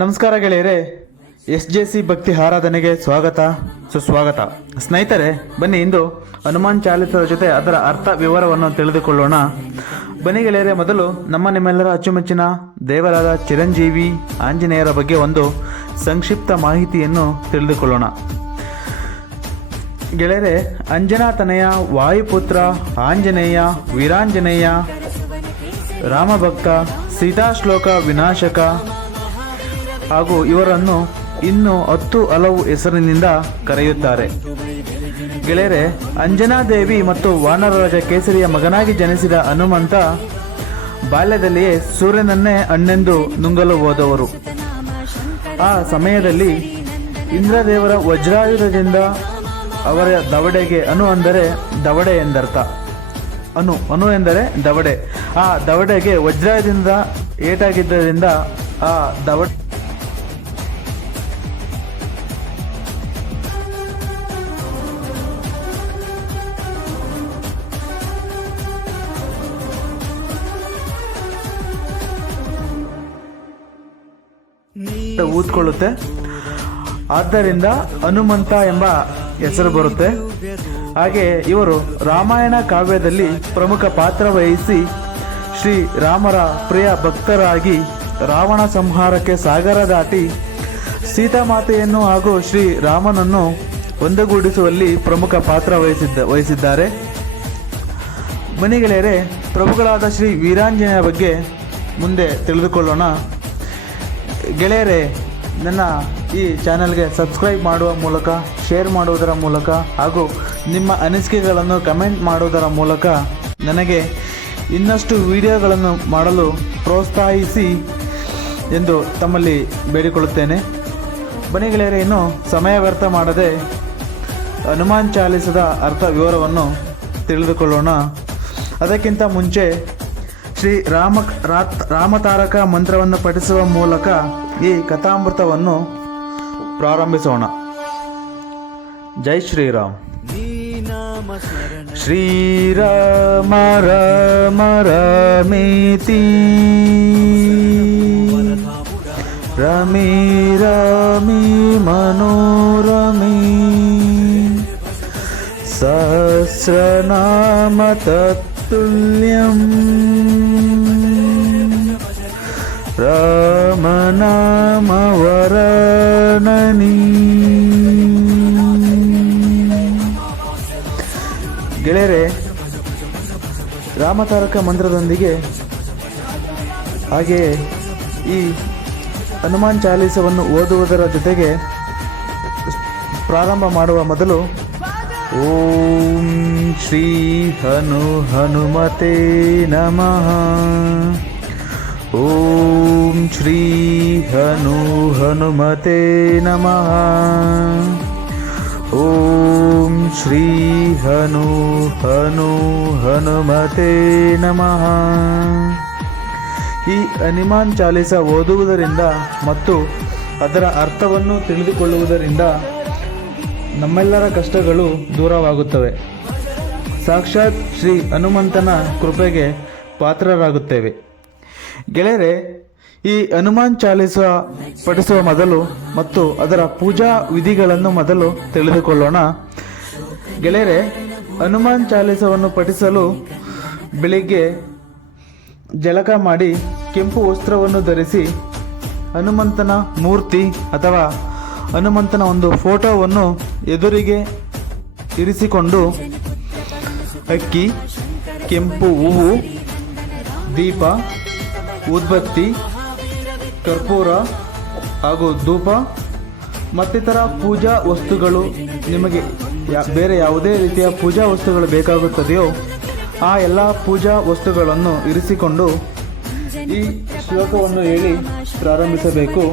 ನಮಸ್ಕಾರ ಗೆಳೆಯರೆ, SJC ಭಕ್ತಿ ಆರಾಧನೆಗೆ ಸ್ವಾಗತ ಸುಸ್ವಾಗತ. ಸ್ನೇಹಿತರೆ, ಬನ್ನಿ ಇಂದು ಹನುಮಾನ್ ಚಾಲಿಸದ ಜೊತೆ ಅದರ ಅರ್ಥ ವಿವರವನ್ನು ತಿಳಿದುಕೊಳ್ಳೋಣ. ಬನ್ನಿ ಗೆಳೆಯರೆ, ಮೊದಲು ನಿಮ್ಮೆಲ್ಲರ ಅಚ್ಚುಮೆಚ್ಚಿನ ದೇವರಾದ ಚಿರಂಜೀವಿ ಆಂಜನೇಯರ ಬಗ್ಗೆ ಒಂದು ಸಂಕ್ಷಿಪ್ತ ಮಾಹಿತಿಯನ್ನು ತಿಳಿದುಕೊಳ್ಳೋಣ. ಗೆಳೆಯರೆ, ಅಂಜನಾತನಯ, ವಾಯುಪುತ್ರ, ಆಂಜನೇಯ, ವೀರಾಂಜನೇಯ, ರಾಮಭಕ್ತ, ಸೀತಾಶ್ಲೋಕ ವಿನಾಶಕ ಹಾಗೂ ಇವರನ್ನು ಇನ್ನೂ 10 ಹಲವು ಹೆಸರಿನಿಂದ ಕರೆಯುತ್ತಾರೆ. ಗೆಳೆಯರೆ, ಅಂಜನಾದೇವಿ ಮತ್ತು ವಾನರರಾಜ ಕೇಸರಿಯ ಮಗನಾಗಿ ಜನಿಸಿದ ಹನುಮಂತ ಬಾಲ್ಯದಲ್ಲಿಯೇ ಸೂರ್ಯನನ್ನೇ ಅಣ್ಣೆಂದು ನುಂಗಲು ಹೋದವರು. ಆ ಸಮಯದಲ್ಲಿ ಇಂದ್ರದೇವರ ವಜ್ರಾಯುಧದಿಂದ ಅವರ ದವಡೆಗೆ, ಅನು ಅಂದರೆ ದವಡೆ ಎಂದರ್ಥ, ಅನು ಎಂದರೆ ದವಡೆ, ಆ ದವಡೆಗೆ ವಜ್ರಾಯುಧದಿಂದ ಏಟಾಗಿದ್ದರಿಂದ ಆ ದವಡೆ ಊದ್ಕೊಳ್ಳುತ್ತೆ. ಆದ್ದರಿಂದ ಹನುಮಂತ ಎಂಬ ಹೆಸರು ಬರುತ್ತೆ. ಹಾಗೆ ಇವರು ರಾಮಾಯಣ ಕಾವ್ಯದಲ್ಲಿ ಪ್ರಮುಖ ಪಾತ್ರ ವಹಿಸಿ ಶ್ರೀರಾಮರ ಪ್ರಿಯ ಭಕ್ತರಾಗಿ ರಾವಣ ಸಂಹಾರಕ್ಕೆ ಸಾಗರ ದಾಟಿ ಸೀತಾಮಾತೆಯನ್ನು ಹಾಗೂ ಶ್ರೀರಾಮನನ್ನು ಒಂದುಗೂಡಿಸುವಲ್ಲಿ ಪ್ರಮುಖ ಪಾತ್ರ ವಹಿಸಿದ್ದಾರೆ. ಮನೆಗೆಳೆಯರೆ, ಪ್ರಭುಗಳಾದ ಶ್ರೀ ವೀರಾಂಜನೇಯ ಬಗ್ಗೆ ಮುಂದೆ ತಿಳಿದುಕೊಳ್ಳೋಣ. ಗೆಳೆಯರೇ, ನನ್ನ ಈ ಚಾನಲ್ಗೆ ಸಬ್ಸ್ಕ್ರೈಬ್ ಮಾಡುವ ಮೂಲಕ, ಶೇರ್ ಮಾಡುವುದರ ಮೂಲಕ ಹಾಗೂ ನಿಮ್ಮ ಅನಿಸಿಕೆಗಳನ್ನು ಕಮೆಂಟ್ ಮಾಡುವುದರ ಮೂಲಕ ನನಗೆ ಇನ್ನಷ್ಟು ವಿಡಿಯೋಗಳನ್ನು ಮಾಡಲು ಪ್ರೋತ್ಸಾಹಿಸಿ ಎಂದು ತಮ್ಮಲ್ಲಿ ಬೇಡಿಕೊಳ್ಳುತ್ತೇನೆ. ಬನ್ನಿ ಗೆಳೆಯರೇ, ಇನ್ನು ಸಮಯ ವ್ಯರ್ಥ ಮಾಡದೆ ಹನುಮಾನ್ ಚಾಲಿಸದ ಅರ್ಥ ವಿವರವನ್ನು ತಿಳಿದುಕೊಳ್ಳೋಣ. ಅದಕ್ಕಿಂತ ಮುಂಚೆ ರಾಮತಾರಕ ಮಂತ್ರವನ್ನು ಪಠಿಸುವ ಮೂಲಕ ಈ ಕಥಾಮೃತವನ್ನು ಪ್ರಾರಂಭಿಸೋಣ. ಜೈ ಶ್ರೀರಾಮ್. ಶ್ರೀರಾಮ ರಾಮ ರಮೇತಿ ರಮೇ ರಮೇ ಮನೋರಮೇ ಸಹಸ್ರನಾಮ ತತ್ತುಲ್ಯಂ ರಾಮನಾಮ ವರನನಿ. ಗೆಳೆಯರೆ, ರಾಮತಾರಕ ಮಂತ್ರದೊಂದಿಗೆ ಹಾಗೆಯೇ ಈ ಹನುಮಾನ್ ಚಾಲೀಸವನ್ನು ಓದುವುದರ ಜೊತೆಗೆ ಪ್ರಾರಂಭ ಮಾಡುವ ಮೊದಲು ಓಂ ಶ್ರೀ ಹನುಮತೆ ನಮಃ, ಓಂ ಶ್ರೀ ಹನುಮತೆ ನಮಃ, ಓಂ ಶ್ರೀ ಹನುಮತೆ ನಮಃ. ಈ ಹನುಮಾನ್ ಚಾಲೀಸ ಓದುವುದರಿಂದ ಮತ್ತು ಅದರ ಅರ್ಥವನ್ನು ತಿಳಿದುಕೊಳ್ಳುವುದರಿಂದ ನಮ್ಮೆಲ್ಲರ ಕಷ್ಟಗಳು ದೂರವಾಗುತ್ತವೆ. ಸಾಕ್ಷಾತ್ ಶ್ರೀ ಹನುಮಂತನ ಕೃಪೆಗೆ ಪಾತ್ರರಾಗುತ್ತೇವೆ. ಗೆಳೆಯರೆ, ಈ ಹನುಮಾನ್ ಚಾಲೀಸ ಪಠಿಸುವ ಮೊದಲು ಮತ್ತು ಅದರ ಪೂಜಾ ವಿಧಿಗಳನ್ನು ಮೊದಲು ತಿಳಿದುಕೊಳ್ಳೋಣ. ಗೆಳೆಯರೆ, ಹನುಮಾನ್ ಚಾಲೀಸವನ್ನು ಪಠಿಸಲು ಬೆಳಿಗ್ಗೆ ಜಳಕ ಮಾಡಿ ಕೆಂಪು ವಸ್ತ್ರವನ್ನು ಧರಿಸಿ ಹನುಮಂತನ ಮೂರ್ತಿ ಅಥವಾ ಹನುಮಂತನ ಒಂದು ಫೋಟೋವನ್ನು ಎದುರಿಗೆ ಇರಿಸಿಕೊಂಡು ಅಕ್ಕಿ, ಕೆಂಪು ಹೂವು, ದೀಪ, ಉದ್ಬತ್ತಿ, ಕರ್ಪೂರ ಹಾಗೂ ಧೂಪ ಮತ್ತಿತರ ಪೂಜಾ ವಸ್ತುಗಳು, ನಿಮಗೆ ಬೇರೆ ಯಾವುದೇ ರೀತಿಯ ಪೂಜಾ ವಸ್ತುಗಳು ಬೇಕಾಗುತ್ತದೆಯೋ ಆ ಎಲ್ಲ ಪೂಜಾ ವಸ್ತುಗಳನ್ನು ಇರಿಸಿಕೊಂಡು ಈ ಶ್ಲೋಕವನ್ನು ಹೇಳಿ ಪ್ರಾರಂಭಿಸಬೇಕು.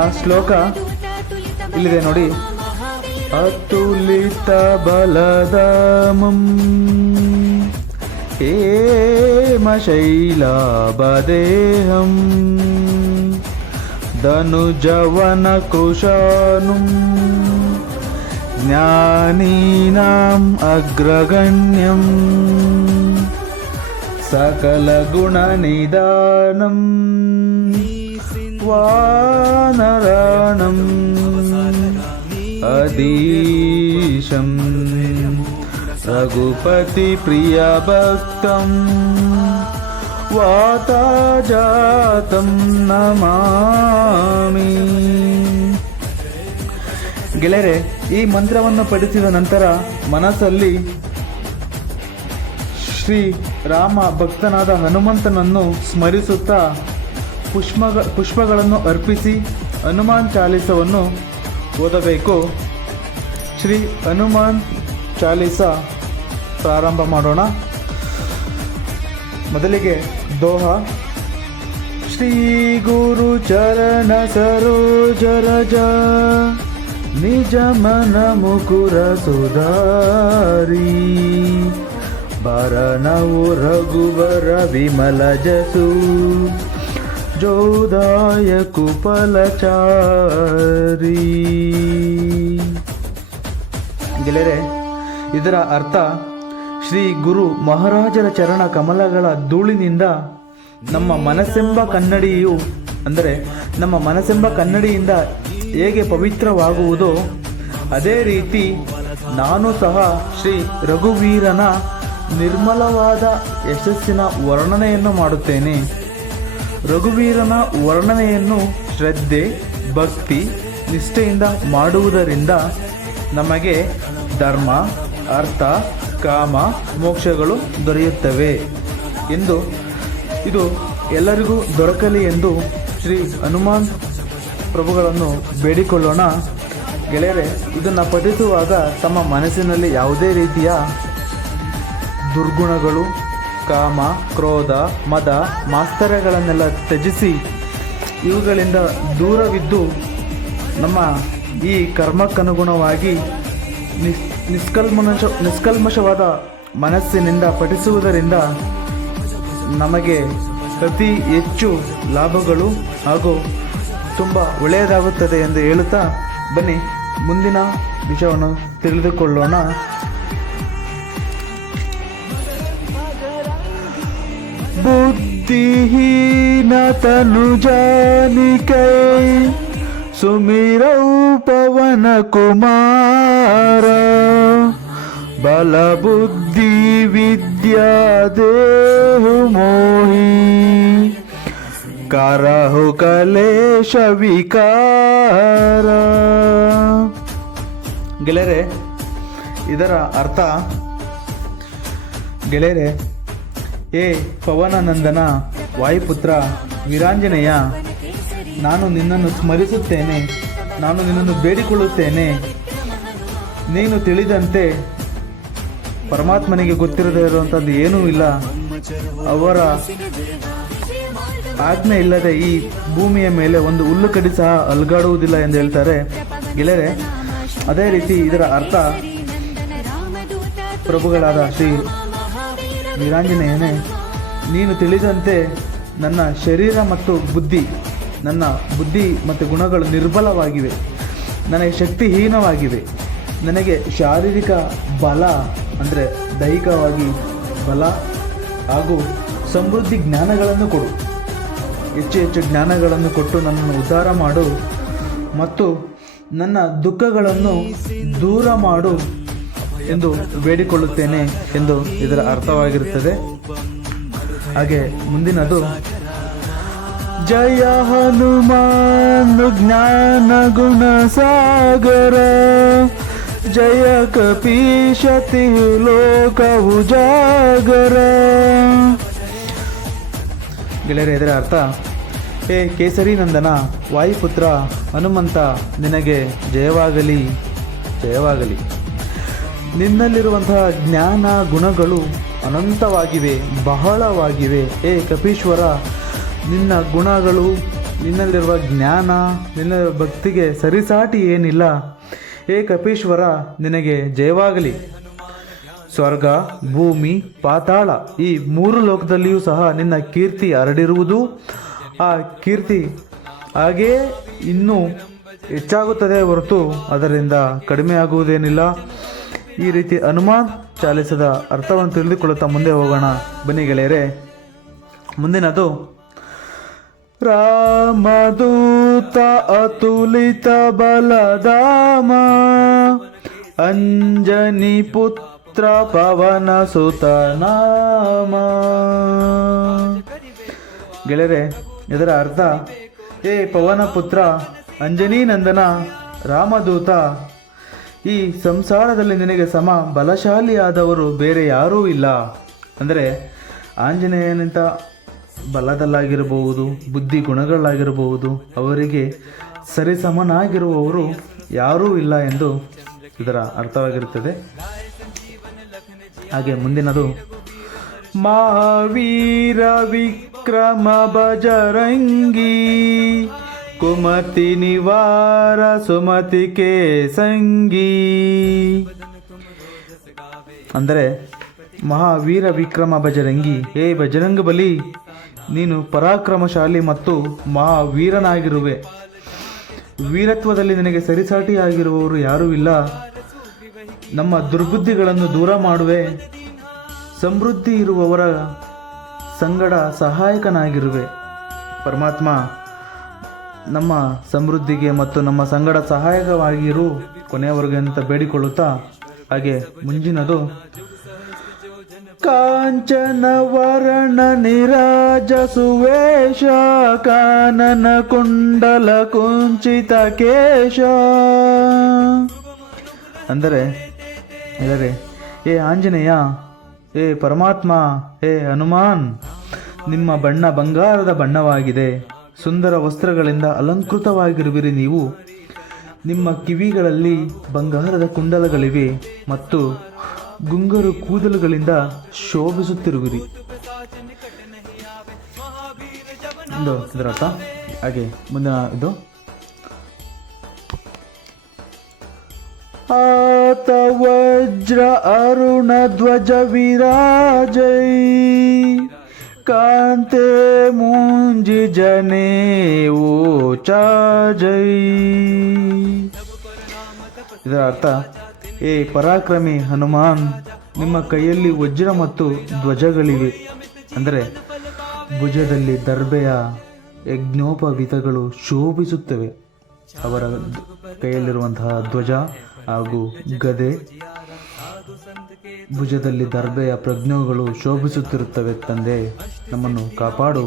ಆ ಶ್ಲೋಕ ಇಲ್ಲಿದೆ ನೋಡಿ. ಅತುಲಿತ ಬಲದಮಂ ಹೇಮ ಶೈಲಾಭದೇಹಂ ಧನುಜವನ ಕೃಶಾನುಂ ಜ್ಞಾನೀನಾಂ ಅಗ್ರಗಣ್ಯಂ ಸಕಲ ಗುಣ ನಿಧಾನಂ ವಾನರಾಣಂ ಅದೀಶಂ ರಘುಪತಿ ಪ್ರಿಯ ಭಕ್ತಂ ವಾತಾಜಾತಂ ನಮಾಮಿ. ಗೆಳೆಯರೆ, ಈ ಮಂತ್ರವನ್ನು ಪಠಿಸಿದ ನಂತರ ಮನಸ್ಸಲ್ಲಿ ಶ್ರೀ ರಾಮ ಭಕ್ತನಾದ ಹನುಮಂತನನ್ನು ಸ್ಮರಿಸುತ್ತಾ ಪುಷ್ಪಗಳನ್ನು ಅರ್ಪಿಸಿ ಹನುಮಾನ್ ಚಾಲೀಸವನ್ನು ಓದಬೇಕು. ಶ್ರೀ ಹನುಮಾನ್ ಚಾಲೀಸ ಪ್ರಾರಂಭ ಮಾಡೋಣ. ಮೊದಲಿಗೆ ದೋಹಾ. ಶ್ರೀ ಗುರು ಚರಣ ಸರೋಜ ರಜ ನಿಜ ಮನ ಮುಕುರ ಸುಧಾರಿ ಭರಣವು ರಘುವರ ವಿಮಲ ಜಸು ಜೋದಾಯ ಕುಪಲಚಾರಿ. ಗೆಳೆಯರೆ, ಇದರ ಅರ್ಥ ಶ್ರೀ ಗುರು ಮಹಾರಾಜರ ಚರಣ ಕಮಲಗಳ ಧೂಳಿನಿಂದ ನಮ್ಮ ಮನಸ್ಸೆಂಬ ಕನ್ನಡಿಯು ಅಂದರೆ ನಮ್ಮ ಮನಸ್ಸೆಂಬ ಕನ್ನಡಿಯಿಂದ ಹೇಗೆ ಪವಿತ್ರವಾಗುವುದೋ ಅದೇ ರೀತಿ ನಾನು ಸಹ ಶ್ರೀ ರಘುವೀರನ ನಿರ್ಮಲವಾದ ಯಶಸ್ಸಿನ ವರ್ಣನೆಯನ್ನು ಮಾಡುತ್ತೇನೆ. ರಘುವೀರನ ವರ್ಣನೆಯನ್ನು ಶ್ರದ್ಧೆ, ಭಕ್ತಿ, ನಿಷ್ಠೆಯಿಂದ ಮಾಡುವುದರಿಂದ ನಮಗೆ ಧರ್ಮ, ಅರ್ಥ, ಕಾಮ, ಮೋಕ್ಷಗಳು ದೊರೆಯುತ್ತವೆ ಎಂದು ಇದು ಎಲ್ಲರಿಗೂ ದೊರಕಲಿ ಎಂದು ಶ್ರೀ ಹನುಮಾನ್ ಪ್ರಭುಗಳನ್ನು ಬೇಡಿಕೊಳ್ಳೋಣ. ಗೆಳೆಯರೆ, ಇದನ್ನು ಪಠಿಸುವಾಗ ತಮ್ಮ ಮನಸ್ಸಿನಲ್ಲಿ ಯಾವುದೇ ರೀತಿಯ ದುರ್ಗುಣಗಳು, ಕಾಮ, ಕ್ರೋಧ, ಮದ, ಮಾಸ್ತರ್ಯಗಳನ್ನೆಲ್ಲ ತ್ಯಜಿಸಿ ಇವುಗಳಿಂದ ದೂರವಿದ್ದು ನಮ್ಮ ಈ ಕರ್ಮಕ್ಕನುಗುಣವಾಗಿ ನಿಷ್ಕಲ್ಮಶವಾದ ಮನಸ್ಸಿನಿಂದ ಪಠಿಸುವುದರಿಂದ ನಮಗೆ ಅತಿ ಹೆಚ್ಚು ಲಾಭಗಳು ಹಾಗೂ ತುಂಬ ಒಳ್ಳೆಯದಾಗುತ್ತದೆ ಎಂದು ಹೇಳುತ್ತಾ ಬನ್ನಿ ಮುಂದಿನ ವಿಷಯವನ್ನು ತಿಳಿದುಕೊಳ್ಳೋಣ. ಬುದ್ಧಿಹೀನ ತನು ಜಾನಿಕೈ ಸುಮಿರೌ ಪವನ ಕುಮಾರ ಬಲ ಬುದ್ಧಿ ವಿದ್ಯಾ ದೇಹು ಮೋಹಿ ಕರಹು ಕಲೇಶ ವಿಕಾರ. ಗೆಳೆಯರೆ, ಇದರ ಅರ್ಥ ಗೆಳೆಯರೆ, ಏ ಪವನನಂದನ ವಾಯುಪುತ್ರ ವೀರಾಂಜನೇಯ, ನಾನು ನಿನ್ನನ್ನು ಸ್ಮರಿಸುತ್ತೇನೆ, ನಾನು ನಿನ್ನನ್ನು ಬೇಡಿಕೊಳ್ಳುತ್ತೇನೆ. ನೀನು ತಿಳಿದಂತೆ ಪರಮಾತ್ಮನಿಗೆ ಗೊತ್ತಿರದೇ ಇರುವಂಥದ್ದು ಏನೂ ಇಲ್ಲ. ಅವರ ಆಜ್ಞೆ ಇಲ್ಲದೆ ಈ ಭೂಮಿಯ ಮೇಲೆ ಒಂದು ಹುಲ್ಲು ಕಡಿ ಸಹ ಅಲುಗಾಡುವುದಿಲ್ಲ ಎಂದು ಹೇಳ್ತಾರೆ. ಗೆಳೆಯರೆ, ಅದೇ ರೀತಿ ಇದರ ಅರ್ಥ ಪ್ರಭುಗಳಾದ ಶ್ರೀ ವೀರಾಂಜನೇಯನೇ, ನೀನು ತಿಳಿದಂತೆ ನನ್ನ ಶರೀರ ಮತ್ತು ನನ್ನ ಬುದ್ಧಿ ಮತ್ತು ಗುಣಗಳು ನಿರ್ಬಲವಾಗಿವೆ, ನನಗೆ ಶಕ್ತಿಹೀನವಾಗಿವೆ. ನನಗೆ ಶಾರೀರಿಕ ಬಲ ಅಂದರೆ ದೈಹಿಕವಾಗಿ ಬಲ ಹಾಗೂ ಸಮೃದ್ಧಿ ಜ್ಞಾನಗಳನ್ನು ಕೊಡು. ಹೆಚ್ಚು ಹೆಚ್ಚು ಜ್ಞಾನಗಳನ್ನು ಕೊಟ್ಟು ನನ್ನನ್ನು ಉದ್ಧಾರ ಮಾಡು ಮತ್ತು ನನ್ನ ದುಃಖಗಳನ್ನು ದೂರ ಮಾಡು ಎಂದು ಬೇಡಿಕೊಳ್ಳುತ್ತೇನೆ ಎಂದು ಇದರ ಅರ್ಥವಾಗಿರುತ್ತದೆ. ಹಾಗೆ ಮುಂದಿನದು ಜಯ ಹನುಮಾನ್ ಜ್ಞಾನ ಗುಣ ಸಾಗರ ಜಯ ಕಪೀಶತಿ ಲೋಕ ಉಜಾಗರ. ಗೆಳೆಯರೆ, ಇದರ ಅರ್ಥ ಹೇ ಕೇಸರಿ ನಂದನ ವಾಯುಪುತ್ರ ಹನುಮಂತ, ನಿನಗೆ ಜಯವಾಗಲಿ ಜಯವಾಗಲಿ. ನಿನ್ನಲ್ಲಿರುವಂತಹ ಜ್ಞಾನ ಗುಣಗಳು ಅನಂತವಾಗಿವೆ, ಬಹಳವಾಗಿವೆ. ಹೇ ಕಪೀಶ್ವರ, ನಿನ್ನ ಗುಣಗಳು, ನಿನ್ನಲ್ಲಿರುವ ಜ್ಞಾನ, ನಿನ್ನ ಭಕ್ತಿಗೆ ಸರಿಸಾಟಿ ಏನಿಲ್ಲ. ಹೇ ಕಪೀಶ್ವರ, ನಿನಗೆ ಜಯವಾಗಲಿ. ಸ್ವರ್ಗ, ಭೂಮಿ, ಪಾತಾಳ ಈ ಮೂರು ಲೋಕದಲ್ಲಿಯೂ ಸಹ ನಿನ್ನ ಕೀರ್ತಿ ಹರಡಿರುವುದು. ಆ ಕೀರ್ತಿ ಹಾಗೆಯೇ ಇನ್ನೂ ಹೆಚ್ಚಾಗುತ್ತದೆ ಹೊರತು ಅದರಿಂದ ಕಡಿಮೆ ಆಗುವುದೇನಿಲ್ಲ. ಈ ರೀತಿ ಹನುಮಾನ್ ಚಾಲಿಸದ ಅರ್ಥವನ್ನು ತಿಳಿದುಕೊಳ್ಳುತ್ತಾ ಮುಂದೆ ಹೋಗೋಣ ಬನ್ನಿ ಗೆಳೆಯರೆ. ಮುಂದಿನದು ರಾಮದೂತ ಅತುಲಿತ ಬಲಧಾಮ ಅಂಜನಿ ಪುತ್ರ ಪವನ ಸುತ ನಾಮ. ಗೆಳೆಯರೆ, ಇದರ ಅರ್ಥ, ಏ ಪವನ ಪುತ್ರ, ಅಂಜನಿ ನಂದನ, ರಾಮದೂತ, ಈ ಸಂಸಾರದಲ್ಲಿ ನಿನಗೆ ಸಮ ಬಲಶಾಲಿಯಾದವರು ಬೇರೆ ಯಾರೂ ಇಲ್ಲ. ಅಂದರೆ ಆಂಜನೇಯನಿಂದ ಬಲದಲ್ಲಾಗಿರಬಹುದು, ಬುದ್ಧಿ ಗುಣಗಳಾಗಿರಬಹುದು, ಅವರಿಗೆ ಸರಿಸಮನಾಗಿರುವವರು ಯಾರೂ ಇಲ್ಲ ಎಂದು ಇದರ ಅರ್ಥವಾಗಿರುತ್ತದೆ. ಹಾಗೆ ಮುಂದಿನದು, ಮಹಾವೀರ ವಿಕ್ರಮ ಬಜರಂಗಿ ಕುಮತಿ ನಿವಾರ ಸುಮತಿ ಕೇಸಂಗಿ. ಅಂದರೆ ಮಹಾವೀರ ವಿಕ್ರಮ ಬಜರಂಗಿ, ಹೇ ಬಜರಂಗ ಬಲಿ, ನೀನು ಪರಾಕ್ರಮಶಾಲಿ ಮತ್ತು ಮಹಾವೀರನಾಗಿರುವೆ. ವೀರತ್ವದಲ್ಲಿ ನಿನಗೆ ಸರಿಸಾಟಿಯಾಗಿರುವವರು ಯಾರೂ ಇಲ್ಲ. ನಮ್ಮ ದುರ್ಬುದ್ಧಿಗಳನ್ನು ದೂರ ಮಾಡುವೆ. ಸಮೃದ್ಧಿ ಇರುವವರ ಸಂಗಡ ಸಹಾಯಕನಾಗಿರುವೆ. ಪರಮಾತ್ಮ, ನಮ್ಮ ಸಮೃದ್ಧಿಗೆ ಮತ್ತು ನಮ್ಮ ಸಂಗಡ ಸಹಾಯಕವಾಗಿರು ಕೊನೆಯವರೆಗೆ ಅಂತ ಬೇಡಿಕೊಳ್ಳುತ್ತಾ, ಹಾಗೆ ಮುಂಜಿನದು, ಕಾಂಚನ ವರ್ಣ ನಿರಾಜ ಸುವೇಶ ಕಾನನ ಕುಂಡಲ ಕುಂಚಿತ ಕೇಶ. ಅಂದರೆ ಏ ಆಂಜನೇಯ, ಏ ಪರಮಾತ್ಮ, ಏ ಹನುಮಾನ್, ನಿಮ್ಮ ಬಣ್ಣ ಬಂಗಾರದ ಬಣ್ಣವಾಗಿದೆ. ಸುಂದರ ವಸ್ತ್ರಗಳಿಂದ ಅಲಂಕೃತವಾಗಿರುವಿರಿ ನೀವು. ನಿಮ್ಮ ಕಿವಿಗಳಲ್ಲಿ ಬಂಗಾರದ ಕುಂಡಲಗಳಿವೆ ಮತ್ತು ಗುಂಗರು ಕೂದಲುಗಳಿಂದ ಶೋಭಿಸುತ್ತಿರುವಿರಿ. ಇದರ ಅರ್ಥ. ಹಾಗೆ ಮುಂದಿನ ಇದು, ಆತ ವಜ್ರ ಅರುಣ ಧ್ವಜ ವಿರಾಜೈ ಕಾಂತೆ ಮುಂಜಿ ಜನೇ ಓಚಾಜೈ. ಇದರ ಅರ್ಥ, ಏ ಪರಾಕ್ರಮಿ ಹನುಮಾನ್, ನಿಮ್ಮ ಕೈಯಲ್ಲಿ ವಜ್ರ ಮತ್ತು ಧ್ವಜಗಳಿವೆ. ಅಂದರೆ ಭುಜದಲ್ಲಿ ದರ್ಬೆಯ ಯಜ್ಞೋಪವೀತಗಳು ಶೋಭಿಸುತ್ತವೆ. ಅವರ ಕೈಯಲ್ಲಿರುವಂತಹ ಧ್ವಜ ಹಾಗೂ ಗದೆ, ಭುಜದಲ್ಲಿ ದರ್ಬೆಯ ಪ್ರಜ್ಞೆಗಳು ಶೋಭಿಸುತ್ತಿರುತ್ತವೆ. ತಂದೆ, ನಮ್ಮನ್ನು ಕಾಪಾಡು.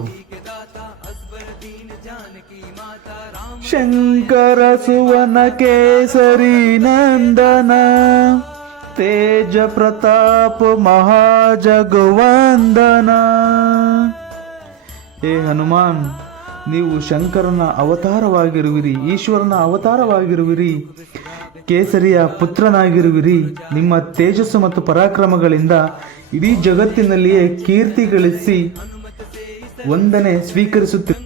ಶಂಕರ ಸುವನ ಕೇಸರಿ ನಂದನ ತೇಜ ಪ್ರತಾಪ ಮಹಾಜಗವಂದನ. ಹೇ ಹನುಮಾನ್, ನೀವು ಶಂಕರನ ಅವತಾರವಾಗಿರುವಿರಿ, ಈಶ್ವರನ ಅವತಾರವಾಗಿರುವಿರಿ, ಕೇಸರಿಯ ಪುತ್ರನಾಗಿರುವಿರಿ. ನಿಮ್ಮ ತೇಜಸ್ಸು ಮತ್ತು ಪರಾಕ್ರಮಗಳಿಂದ ಇಡೀ ಜಗತ್ತಿನಲ್ಲಿಯೇ ಕೀರ್ತಿ ಗಳಿಸಿ ವಂದನೆ ಸ್ವೀಕರಿಸುತ್ತೀರಿ.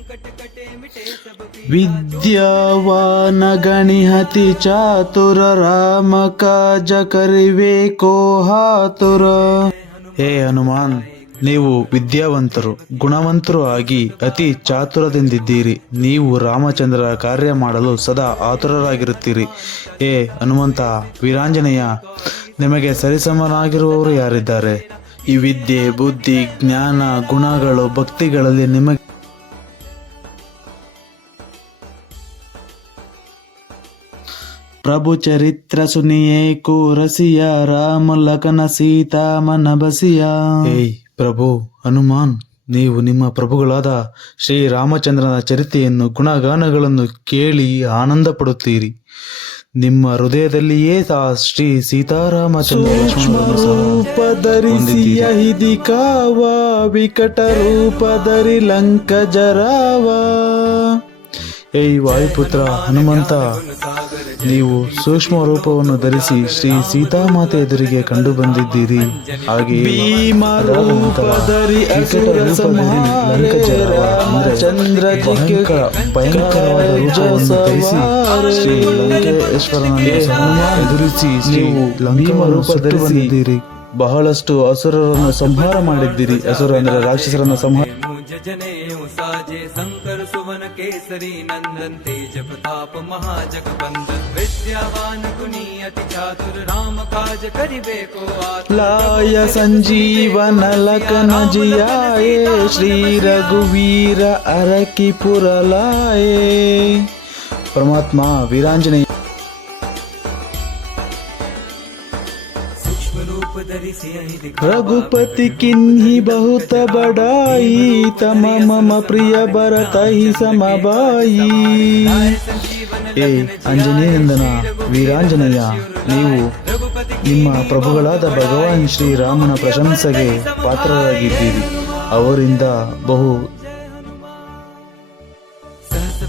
ವಿದ್ಯಾವಾನ ಗಣಿಹತಿ ಚಾತುರ ರಾಮ ಕಾಜ ಕರಿವೆ ಕೋಹಾತುರ. ಹೇ ಹನುಮಾನ್, ನೀವು ವಿದ್ಯಾವಂತರು, ಗುಣವಂತರು ಆಗಿ ಅತಿ ಚಾತುರದಿಂದಿದ್ದೀರಿ. ನೀವು ರಾಮಚಂದ್ರರ ಕಾರ್ಯ ಮಾಡಲು ಸದಾ ಆತುರರಾಗಿರುತ್ತೀರಿ. ಹೇ ಹನುಮಂತ, ವೀರಾಂಜನೇಯ, ನಿಮಗೆ ಸರಿಸಮನಾಗಿರುವವರು ಯಾರಿದ್ದಾರೆ? ಈ ವಿದ್ಯೆ, ಬುದ್ಧಿ, ಜ್ಞಾನ, ಗುಣಗಳು, ಭಕ್ತಿಗಳಲ್ಲಿ ನಿಮಗೆ ಪ್ರಭು ಚರಿತ್ರ ಸುನಿಯೇ ಕೋ ರಸಿಯ ರಾಮ ಲಖನ ಸೀತಾ ಮನ ಬಸಿಯ. ಏಯ್ ಪ್ರಭು ಹನುಮಾನ್, ನೀವು ನಿಮ್ಮ ಪ್ರಭುಗಳಾದ ಶ್ರೀ ರಾಮಚಂದ್ರನ ಚರಿತೆಯನ್ನು, ಗುಣಗಾನಗಳನ್ನು ಕೇಳಿ ಆನಂದ ಪಡುತ್ತೀರಿ. ನಿಮ್ಮ ಹೃದಯದಲ್ಲಿಯೇ ಶ್ರೀ ಸೀತಾರಾಮಚಂದ್ರೂಪಧರಿಸಿಯ ಹಿದಿಕಾವ ವಿಕಟ ರೂಪಧರಿ ಲಂಕ ಜರಾವ. ಏಯ್ ವಾಯುಪುತ್ರ ಹನುಮಂತ, ನೀವು ಸೂಕ್ಷ್ಮ ರೂಪವನ್ನು ಧರಿಸಿ ಶ್ರೀ ಸೀತಾಮಾತೆ ಎದುರಿಗೆ ಕಂಡು ಬಂದಿದ್ದೀರಿ. ಹಾಗೆ ಭಯಂಕರವಾದ ರೂಪವನ್ನು ಧರಿಸಿ ಶ್ರೀ ಲಂಕೇಶ್ವರನನ್ನು ಎದುರಿಸಿ ನೀವು ಲಂಕಾ ರೂಪ ಧರಿಸಿದ್ದೀರಿ. ಬಹಳಷ್ಟು ಅಸುರರನ್ನು ಸಂಹಾರ ಮಾಡಿದ್ದೀರಿ. ಅಸುರ ಅಂದರೆ ರಾಕ್ಷಸರನ್ನು ಸಂಹಾರ जनेऊ साजे शंकर सुवन केसरी नंदन तेज प्रताप महाजगबंदन विद्यावान गुणी अति चातुर राम काज करिबे को आतुर लाय संजीवन लखन जियाए श्री रघुवीर अरकी पुर लाए। परमात्मा वीरांजनेय रघुपति किन्ही बहुत बड़ाई तम मम प्रिय भरत ही समबाई। ಏ ಆಂಜನೇಯನಂದನ ವೀರಾಂಜನೇಯ, ನೀವು ನಿಮ್ಮ ಪ್ರಭುಗಳಾದ ಭಗವಾನ್ ಶ್ರೀರಾಮನ ಪ್ರಶಂಸೆಗೆ ಪಾತ್ರರಾಗಿದ್ದೀರಿ. ಅವರಿಂದ ಬಹು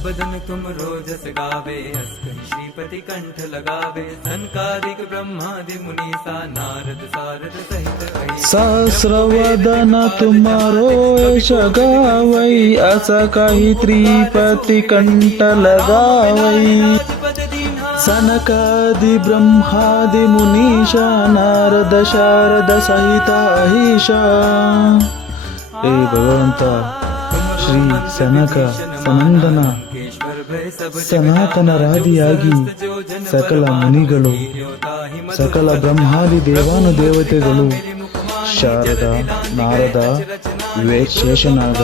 बदन तुम रोजस गावे अस्कन श्रीपति कंठ लगावे संकादिक ब्रह्मादि मुनीसा नारद सारद सहित सहस्रवदन तुम्हारो यश गावै अस कहि त्रिपति कंठ लगावै। सनकादि ब्रह्मादि मुनीषा नारद शारद सहित अहिषा। ए भगವಂತ ಶ್ರೀ ಸನಕ ಸನಂದನ ಸನಾತನರಾದಿಯಾಗಿ ಸಕಲ ಮುನಿಗಳು ಸಕಲ ಬ್ರಹ್ಮಾದಿ ದೇವಾನುದೇವತೆಗಳು ಶಾರದ ನಾರದ ಶೇಷನಾಗ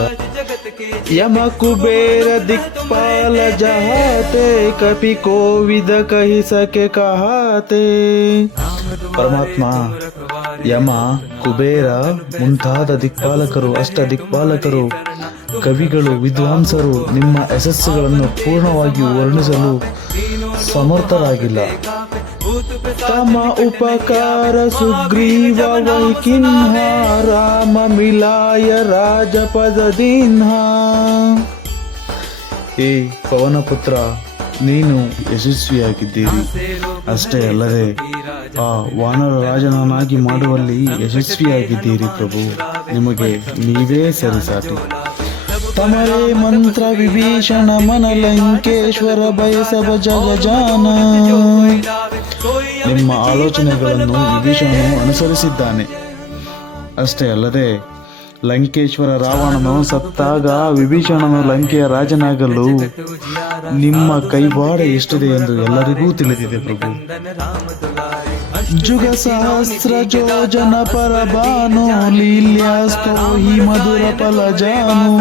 ಯಮ ಕುಬೇರ ದಿಕ್ಪಾಲ ಜಹಾತೆ ಕಪಿ ಕೋವಿದ ಕಹಿ ಸಕೆ ಕಹಾತೆ। ಪರಮಾತ್ಮ ಯಮ ಕುಬೇರ ಮುಂತಾದ ದಿಕ್ಪಾಲಕರು ಅಷ್ಟ ದಿಕ್ಪಾಲಕರು ಕವಿಗಳು ವಿದ್ವಾಂಸರು ನಿಮ್ಮ ಯಶಸ್ಸುಗಳನ್ನು ಪೂರ್ಣವಾಗಿ ವರ್ಣಿಸಲು ಸಮರ್ಥರಾಗಿಲ್ಲ. ತಮ ಉಪಕಾರ ಸುಗ್ರೀವ ವೈಕಿನ್ಹ ರಾಮ ಮಿಲಾಯ ರಾಜಪದದಿನ್ಹ। ಏ ಪವನಪುತ್ರ, ನೀನು ಯಶಸ್ವಿಯಾಗಿದ್ದೀರಿ. ಅಷ್ಟೇ ಅಲ್ಲದೆ ಆ ವಾನರ ರಾಜನನ್ನಾಗಿ ಮಾಡುವಲ್ಲಿ ಯಶಸ್ವಿಯಾಗಿದ್ದೀರಿ ಪ್ರಭು. ನಿಮಗೆ ನೀವೇ ಸರಿಸಾಟಿ. ತಮರೇ ಮಂತ್ರ ವಿಭೀಷಣ ಮನ ಲಂಕೇಶ್ವರ ಬಯಸಬ ಜಗಜಾನ. ನಿಮ್ಮ ಆಲೋಚನೆಗಳನ್ನು ವಿಭೀಷಣನು ಅನುಸರಿಸಿದ್ದಾನೆ. ಅಷ್ಟೇ ಅಲ್ಲದೆ ಲಂಕೇಶ್ವರ ರಾವಣನು ಸತ್ತಾಗ ವಿಭೀಷಣನು ಲಂಕೆಯ ರಾಜನಾಗಲು ನಿಮ್ಮ ಕೈವಾಡ ಎಷ್ಟಿದೆ ಎಂದು ಎಲ್ಲರಿಗೂ ತಿಳಿದಿದೆ ಪ್ರಭು. ಜುಗ ಸಹಸ್ರ ಯೋಜನ ಪರಬಾನು ಲೀಲ್ಯಾಸ್ತೋ ಹಿ ಮಧುರ ಫಲಜಾನು.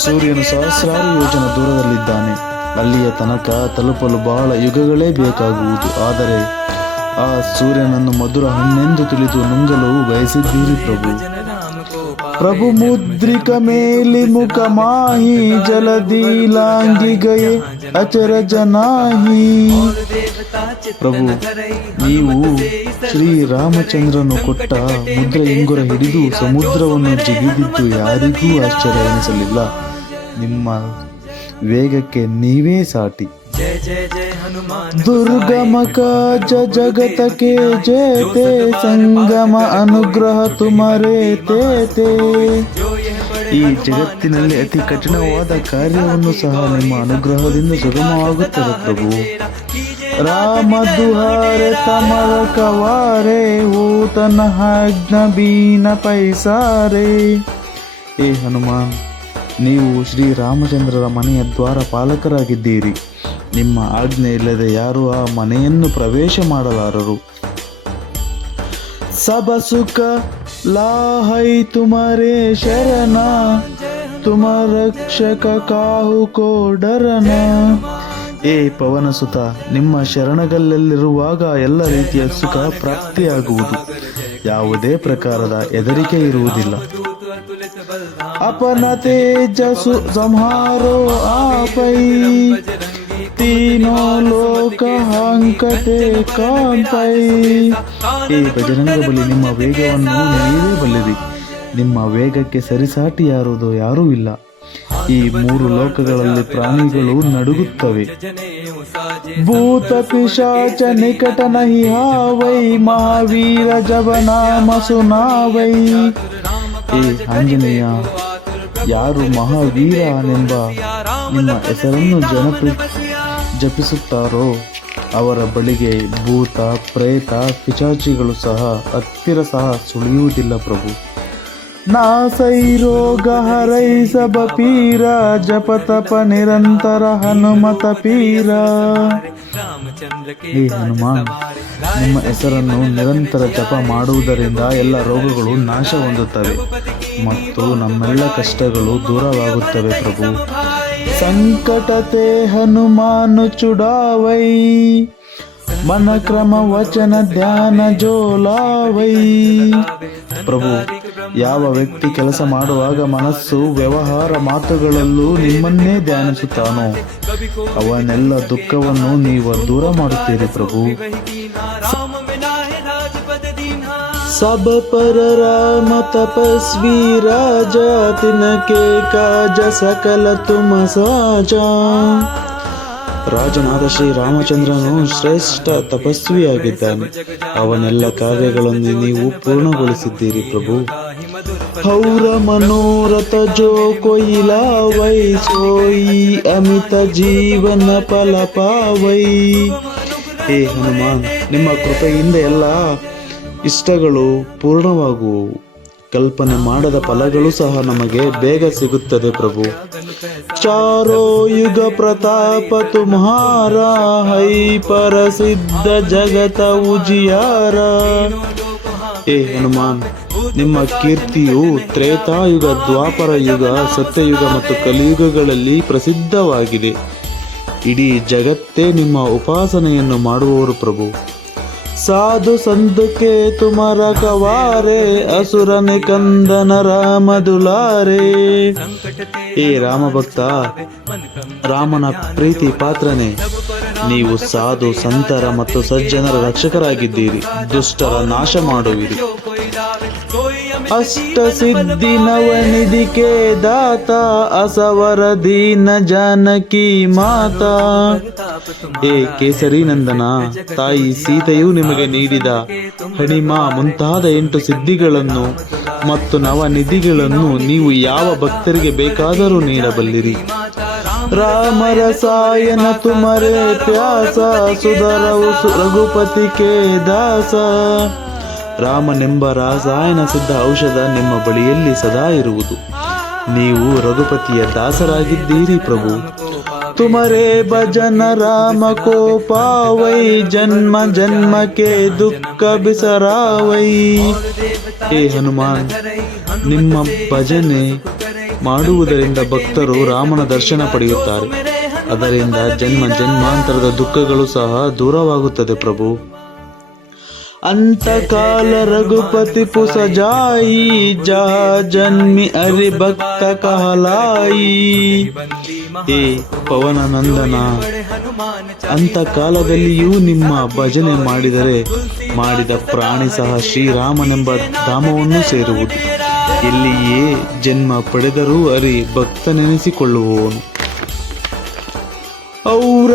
ಸೂರ್ಯನು ಸಹಸ್ರಾರು ಯೋಜನ ದೂರದಲ್ಲಿದ್ದಾನೆ. ಅಲ್ಲಿಯ ತನಕ ತಲುಪಲು ಬಹಳ ಯುಗಗಳೇ ಬೇಕಾಗುವುದು. ಆದರೆ ಆ ಸೂರ್ಯನನ್ನು ಮಧುರ ಹಣ್ಣೆಂದು ತಿಳಿದು ನುಂಗಲು ಬಯಸಿದ್ದೀರಿ ಪ್ರಭು. ಪ್ರಭು ಮುದ್ರಿಕ ಮೇಲಿ ಮುಖ ಮಾಹಿ ಜಲದಿ ಲಾಂಗಿ ಗಯೆ ಅಚರ ಜನಾಹಿ. ಪ್ರಭು, ನೀವು ಶ್ರೀರಾಮಚಂದ್ರನು ಕೊಟ್ಟ ಮುದ್ರ ಇಂಗುರ ಹಿಡಿದು ಸಮುದ್ರವನ್ನು ಜಿಗಿದಿದ್ದು ಯಾರಿಗೂ ಆಶ್ಚರ್ಯ ಎನಿಸಲಿಲ್ಲ. ನಿಮ್ಮ ವೇಗಕ್ಕೆ ನೀವೇ ಸಾಟಿ. दुर्गम काज जगत के जेते ಸಂಗಮ ಅನುಗ್ರಹ ತುಮರೇ ತೇತೆ. ಈ ಜಗತ್ತಿನಲ್ಲಿ ಅತಿ ಕಠಿಣವಾದ ಕಾರ್ಯವನ್ನು ಸಹ ನಿಮ್ಮ ಅನುಗ್ರಹದಿಂದ ಸುಗಮವಾಗುತ್ತದೆ ಪ್ರಭು. ರಾಮ ದುಹಾರೆ ತಮರ ಕವಾರೆ ಓತನ ಹಾಜ್ಞ ಬೀನ ಪೈಸಾರೆ. ಏ ಹನುಮಾನ್, ನೀವು ಶ್ರೀರಾಮಚಂದ್ರರ ಮನೆಯ ದ್ವಾರ ಪಾಲಕರಾಗಿದ್ದೀರಿ. ನಿಮ್ಮ ಆಜ್ಞೆ ಇಲ್ಲದೆ ಯಾರೂ ಆ ಮನೆಯನ್ನು ಪ್ರವೇಶ ಮಾಡಲಾರರು. ಸಬ ಸುಖ ಲಾಹೈ ತುಮರೇ ಶರಣ ತುಮ ರಕ್ಷಕ ಕಾಹು ಕೋ ಡರನ. ಏ ಪವನಸುತ, ನಿಮ್ಮ ಶರಣಗಲ್ಲಲ್ಲಿರುವಾಗ ಎಲ್ಲ ರೀತಿಯ ಸುಖ ಪ್ರಾಪ್ತಿಯಾಗುವುದು. ಯಾವುದೇ ಪ್ರಕಾರದ ಹೆದರಿಕೆ ಇರುವುದಿಲ್ಲ. ಅಪನ ತೇಜಸು ಸಂಹಾರೋ ಆಪೈ ತೀನೋ ಲೋಕ ಹಂಕತೆ ಕಾಂಪೈ. ಈ ಬಜರಂಗ ಬಲಿ, ನಿಮ್ಮ ವೇಗವನ್ನು ನೀವೇ ಬಲ್ಲಿರಿ. ನಿಮ್ಮ ವೇಗಕ್ಕೆ ಸರಿಸಾಟಿ ಯಾರುವುದೋ ಯಾರೂ ಇಲ್ಲ. ಈ ಮೂರು ಲೋಕಗಳಲ್ಲಿ ಪ್ರಾಣಿಗಳು ನಡುಗುತ್ತವೆ. ಭೂತ ಪಿಶಾಚ ನಿಕಟ ನಹಿ ಹಾವೈ ಮಹಾವೀರ ಜಬ ನಾಮ ಸುನಾವೈ. ಏ ಆಂಜನೇಯ, ಯಾರು ಮಹಾವೀರನೆಂಬ ನಿಮ್ಮ ಹೆಸರನ್ನು ಜಪಿಸುತ್ತಾರೋ ಅವರ ಬಳಿಗೆ ಭೂತ ಪ್ರೇತ ಪಿಶಾಚಿಗಳು ಸಹ ಹತ್ತಿರ ಸಹ ಸುಳಿಯುವುದಿಲ್ಲ ಪ್ರಭು. नासै रोग हरै सब पीरा जप तप निरंतर हनुमत पीರ. ಈ ಹನುಮಾನ್ ನಿಮ್ಮ ಹೆಸರನ್ನು ನಿರಂತರ ಜಪ ಮಾಡುವುದರಿಂದ ಎಲ್ಲ ರೋಗಗಳು ನಾಶ ಹೊಂದುತ್ತವೆ ಮತ್ತು ನಮ್ಮೆಲ್ಲ ಕಷ್ಟಗಳು ದೂರವಾಗುತ್ತವೆ ಪ್ರಭು. ಸಂಕಟತೆ ಹನುಮಾನು ಚುಡಾವೈ ಮನ ಕ್ರಮ ವಚನ ಧ್ಯಾನ ಜೋಲಾವೈ. ಪ್ರಭು, ಯಾವ ವ್ಯಕ್ತಿ ಕೆಲಸ ಮಾಡುವಾಗ ಮನಸ್ಸು ವ್ಯವಹಾರ ಮಾತುಗಳಲ್ಲೂ ನಿಮ್ಮನ್ನೇ ಧ್ಯಾನಿಸುತ್ತಾನೋ ಅವನೆಲ್ಲ ದುಃಖವನ್ನು ನೀವು ದೂರ ಮಾಡುತ್ತೀರಿ ಪ್ರಭು. सब पर राम तपस्वी राजा तिनके काज सकल तुम साजा. ರಾಜನಾದ ಶ್ರೀ ರಾಮಚಂದ್ರನು ಶ್ರೇಷ್ಠ ತಪಸ್ವಿಯಾಗಿದ್ದಾನೆ. ಅವನೆಲ್ಲ ಕಾರ್ಯಗಳನ್ನು ನೀವು ಪೂರ್ಣಗೊಳಿಸಿದ್ದೀರಿ ಪ್ರಭು. ಹೌರ ಮನೋರಥ ಜೋ ಕೊಯಿಲಾವೈ ಸೋಯಿ ಅಮಿತ ಜೀವನ ಫಲ ಪಾವೈ. ಹೇ ಹನುಮಾನ್, ನಿಮ್ಮ ಕೃಪೆಯಿಂದ ಎಲ್ಲ ಇಷ್ಟಗಳು ಪೂರ್ಣವಾಗುವು. ಕಲ್ಪನೆ ಮಾಡದ ಫಲಗಳು ಸಹ ನಮಗೆ ಬೇಗ ಸಿಗುತ್ತದೆ ಪ್ರಭು. ಚಾರೋ ಯುಗ ಪ್ರತಾಪ ತುಮ್ಹಾರ ಹೈ ಪರಸಿದ್ಧ ಜಗತ ಉಜಿಯಾರ. ಏ ಹನುಮಾನ್, ನಿಮ್ಮ ಕೀರ್ತಿಯು ತ್ರೇತಾಯುಗ, ದ್ವಾಪರ ಯುಗ, ಸತ್ಯಯುಗ ಮತ್ತು ಕಲಿಯುಗಗಳಲ್ಲಿ ಪ್ರಸಿದ್ಧವಾಗಿದೆ. ಇಡೀ ಜಗತ್ತೇ ನಿಮ್ಮ ಉಪಾಸನೆಯನ್ನು ಮಾಡುವವರು ಪ್ರಭು. ಸಾಧು ಸಂತಕ್ಕೆ ತುಮರ ಕವಾರೆ ಅಸುರನೆ ಕಂದನ ರಾಮ ದುಲಾರೆ. ಏ ರಾಮಭಕ್ತ, ರಾಮನ ಪ್ರೀತಿ ಪಾತ್ರನೇ, ನೀವು ಸಾಧು ಸಂತರ ಮತ್ತು ಸಜ್ಜನರ ರಕ್ಷಕರಾಗಿದ್ದೀರಿ. ದುಷ್ಟರ ನಾಶ ಮಾಡುವಿರಿ. ಅಷ್ಟ ಸಿದ್ಧಿ ನವನಿಧಿಕೆ ದಾತ ಅಸವರ ದೀನ ಜಾನಕಿ ಮಾತಾ. ಏ ಕೇಸರಿ ನಂದನ, ತಾಯಿ ಸೀತೆಯು ನಿಮಗೆ ನೀಡಿದ ಹಣಿಮ ಮುಂತಾದ 8 ಸಿದ್ಧಿಗಳನ್ನು ಮತ್ತು ನವನಿಧಿಗಳನ್ನು ನೀವು ಯಾವ ಭಕ್ತರಿಗೆ ಬೇಕಾದರೂ ನೀಡಬಲ್ಲಿರಿ. ರಾಮ ರಸಾಯನ ತುಮರೆ ಪ್ಯಾಸ ಸುಧರವು ರಘುಪತಿ ಕೆ ದಾಸ. ರಾಮನೆಂಬ ರಾಸಾಯನ ಸಿದ್ಧ ಔಷಧ ನಿಮ್ಮ ಬಳಿಯಲ್ಲಿ ಸದಾ ಇರುವುದು. ನೀವು ರಘುಪತಿಯ ದಾಸರಾಗಿದ್ದೀರಿ ಪ್ರಭು. ತುಮರೆ ಭಜನ ರಾಮ ಕೋ ಪಾವೈ ಜನ್ಮ ಜನ್ಮಕ್ಕೆ ದುಃಖ ಬಿಸರಾವೈ. ಹೇ ಹನುಮಾನ್, ನಿಮ್ಮ ಭಜನೆ ಮಾಡುವುದರಿಂದ ಭಕ್ತರು ರಾಮನ ದರ್ಶನ ಪಡೆಯುತ್ತಾರೆ. ಅದರಿಂದ ಜನ್ಮ ಜನ್ಮಾಂತರದ ದುಃಖಗಳು ಸಹ ದೂರವಾಗುತ್ತದೆ ಪ್ರಭು. ಅಂತಕಾಲ ರಘುಪತಿ ಪುಸ ಜಾಯಿ ಜಾ ಜನ್ಮಿ ಹರಿ ಭಕ್ತ ಕಹಲಾಯಿ. ಹೇ ಪವನ ನಂದನ, ಅಂತಕಾಲದಲ್ಲಿಯೂ ನಿಮ್ಮ ಭಜನೆ ಮಾಡಿದ ಪ್ರಾಣಿ ಸಹ ಶ್ರೀರಾಮನೆಂಬ ಧಾಮವನ್ನು ಸೇರುವುದು. ಎಲ್ಲಿಯೇ ಜನ್ಮ ಪಡೆದರೂ ಹರಿ ಭಕ್ತನೆನಿಸಿಕೊಳ್ಳುವವನು. ಔರ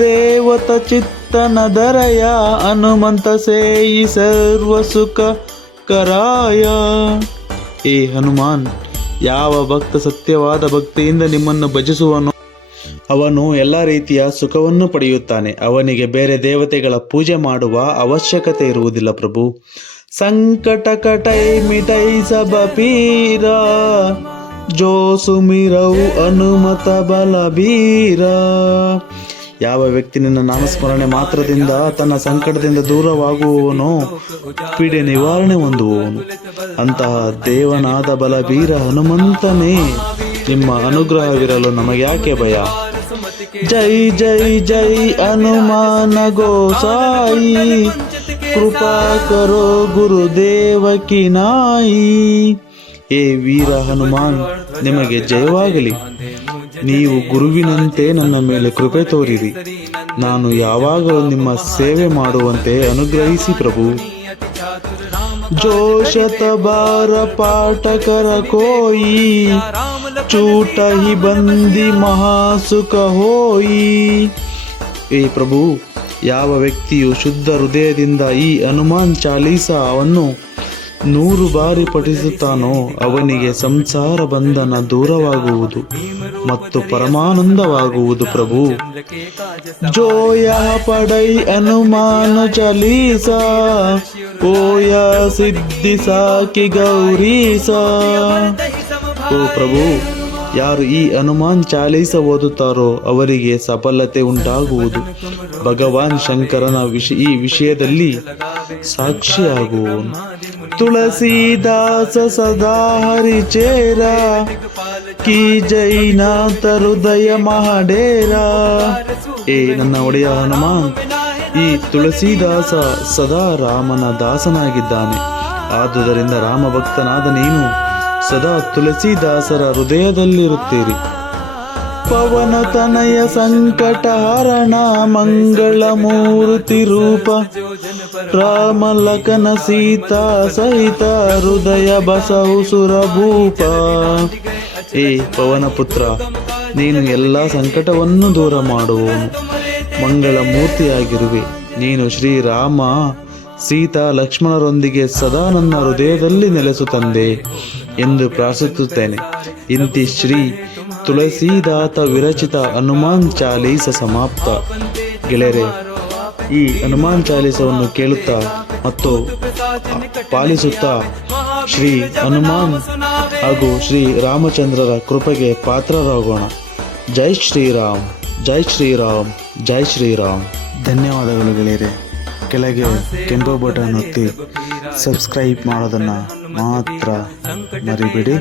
ದೇವತ ಚಿತ್ತನ ದರಯ ಹನುಮಂತ ಸೇಯಿ ಸರ್ವ ಸುಖ ಕರಾಯ. ಏ ಹನುಮಾನ್, ಯಾವ ಭಕ್ತ ಸತ್ಯವಾದ ಭಕ್ತಿಯಿಂದ ನಿಮ್ಮನ್ನು ಭಜಿಸುವನೋ ಅವನು ಎಲ್ಲ ರೀತಿಯ ಸುಖವನ್ನು ಪಡೆಯುತ್ತಾನೆ. ಅವನಿಗೆ ಬೇರೆ ದೇವತೆಗಳ ಪೂಜೆ ಮಾಡುವ ಅವಶ್ಯಕತೆ ಇರುವುದಿಲ್ಲ ಪ್ರಭು. ಸಂಕಟ ಕಟೈ ಮಿಟೈ ಸಬ ಪೀರ ಜೋ ಸುಮಿರವು ಹನುಮತ ಬಲಬೀರ. ಯಾವ ವ್ಯಕ್ತಿ ನಿನ್ನ ನಾಮಸ್ಮರಣೆ ಮಾತ್ರದಿಂದ ತನ್ನ ಸಂಕಟದಿಂದ ದೂರವಾಗುವವನೋ ಪೀಡೆ ನಿವಾರಣೆ ಹೊಂದುವವನು. ಅಂತಹ ದೇವನಾದ ಬಲಬೀರ ಹನುಮಂತನೇ, ನಿಮ್ಮ ಅನುಗ್ರಹವಿರಲು ನಮಗ್ಯಾಕೆ ಭಯ. ಜೈ ಜೈ ಜೈ ಹನುಮಾನ ಗೋಸಾಯಿ ಕೃಪಾ ಕರೋ ಗುರುದೇವ ಕಿ ನಾಯಿ. ಏ ವೀರ ಹನುಮಾನ್, ನಿಮಗೆ ಜಯವಾಗಲಿ. ನೀವು ಗುರುವಿನಂತೆ ನನ್ನ ಮೇಲೆ ಕೃಪೆ ತೋರಿರಿ. ನಾನು ಯಾವಾಗಲೂ ನಿಮ್ಮ ಸೇವೆ ಮಾಡುವಂತೆ ಅನುಗ್ರಹಿಸಿ ಪ್ರಭು. ಜೋಶತ ಬಾರ ಪಾಠಕರ ಕೋಯಿ ಚೂಟ ಹಿ ಬಂದಿ ಮಹಾಸುಖ ಹೋಯಿ. ಏ ಪ್ರಭು, ಯಾವ ವ್ಯಕ್ತಿಯು ಶುದ್ಧ ಹೃದಯದಿಂದ ಈ ಹನುಮಾನ್ ಚಾಲೀಸಾವನ್ನು 100 ಬಾರಿ ಪಠಿಸುತ್ತಾನೋ ಅವನಿಗೆ ಸಂಸಾರ ಬಂಧನ ದೂರವಾಗುವುದು ಮತ್ತು ಪರಮಾನಂದವಾಗುವುದು ಪ್ರಭು. ಜೋಯ ಪಡೈ ಹನುಮಾನ ಚಾಲೀಸಾ ಓಯ ಸಿದ್ಧಿ ಸಾಕಿ ಗೌರೀಸಾ. ಓ ಪ್ರಭು, ಯಾರು ಈ ಹನುಮಾನ್ ಚಾಲೀಸ ಓದುತ್ತಾರೋ ಅವರಿಗೆ ಸಫಲತೆ ಉಂಟಾಗುವುದು. ಭಗವಾನ್ ಶಂಕರನ ಈ ವಿಷಯದಲ್ಲಿ ಸಾಕ್ಷಿಯಾಗುವನು. ತುಳಸೀದಾಸ ಸದಾ ಹರಿಚೇರ ಕಿ ಜೈನಾಥ ಹೃದಯ ಮಹಡೇರ. ಏ ನನ್ನ ಒಡೆಯ ಹನುಮಾನ್, ಈ ತುಳಸೀದಾಸ ಸದಾ ರಾಮನ ದಾಸನಾಗಿದ್ದಾನೆ. ಆದುದರಿಂದ ರಾಮ ಭಕ್ತನಾದ ನೀನು ಸದಾ ತುಳಸೀದಾಸರ ಹೃದಯದಲ್ಲಿರುತ್ತೀರಿ. ಪವನ ತನಯ ಸಂಕಟ ಹರಣ ಮಂಗಳ ಮೂರ್ತಿ ರೂಪ ರಾಮ ಲಖನ ಸೀತಾ ಸಹಿತ ಹೃದಯ ಬಸವು ಸುರಭೂಪ. ಏ ಪವನ ಪುತ್ರ, ನೀನು ಎಲ್ಲ ಸಂಕಟವನ್ನು ದೂರ ಮಾಡುವವನು, ಮಂಗಳ ಮೂರ್ತಿಯಾಗಿರುವೆ. ನೀನು ಶ್ರೀರಾಮ ಸೀತಾ ಲಕ್ಷ್ಮಣರೊಂದಿಗೆ ಸದಾ ನನ್ನ ಹೃದಯದಲ್ಲಿ ನೆಲೆಸು ತಂದೆ ಎಂದು ಪ್ರಾರ್ಥಿಸುತ್ತೇನೆ. ಇಂತಿ ಶ್ರೀ ತುಳಸೀದಾತ ವಿರಚಿತ ಹನುಮಾನ್ ಚಾಲೀಸ ಸಮಾಪ್ತ. ಗೆಳೆಯರೆ, ಈ ಹನುಮಾನ್ ಚಾಲೀಸವನ್ನು ಕೇಳುತ್ತಾ ಮತ್ತು ಪಾಲಿಸುತ್ತಾ ಶ್ರೀ ಹನುಮಾನ್ ಹಾಗೂ ಶ್ರೀ ರಾಮಚಂದ್ರರ ಕೃಪೆಗೆ ಪಾತ್ರರಾಗೋಣ. ಜೈ ಶ್ರೀರಾಮ್, ಜೈ ಶ್ರೀರಾಮ್, ಜೈ ಶ್ರೀರಾಮ್. ಧನ್ಯವಾದಗಳು ಗೆಳೆಯರೆ. ಕೆಳಗೆ ಕೆಂಪು ಬಟನ್ ಒತ್ತಿ ಸಬ್ಸ್ಕ್ರೈಬ್ ಮಾಡೋದನ್ನು ಮಾತ್ರ ಮರಿಬೇಡಿ.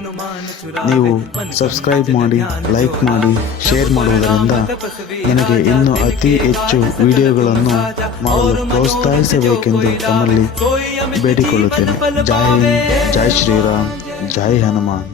ನೀವು ಸಬ್ಸ್ಕ್ರೈಬ್ ಮಾಡಿ, ಲೈಕ್ ಮಾಡಿ, ಶೇರ್ ಮಾಡುವುದರಿಂದ ನನಗೆ ಇನ್ನೂ ಅತಿ ಹೆಚ್ಚು ವಿಡಿಯೋಗಳನ್ನು ಮಾಡಲು ಪ್ರೋತ್ಸಾಹಿಸಬೇಕೆಂದು ತಮ್ಮಲ್ಲಿ ಬೇಡಿಕೊಳ್ಳುತ್ತೇನೆ. ಜೈ ಹಿಂದ್, ಜೈ ಶ್ರೀರಾಮ್, ಜೈ ಹನುಮಾನ್.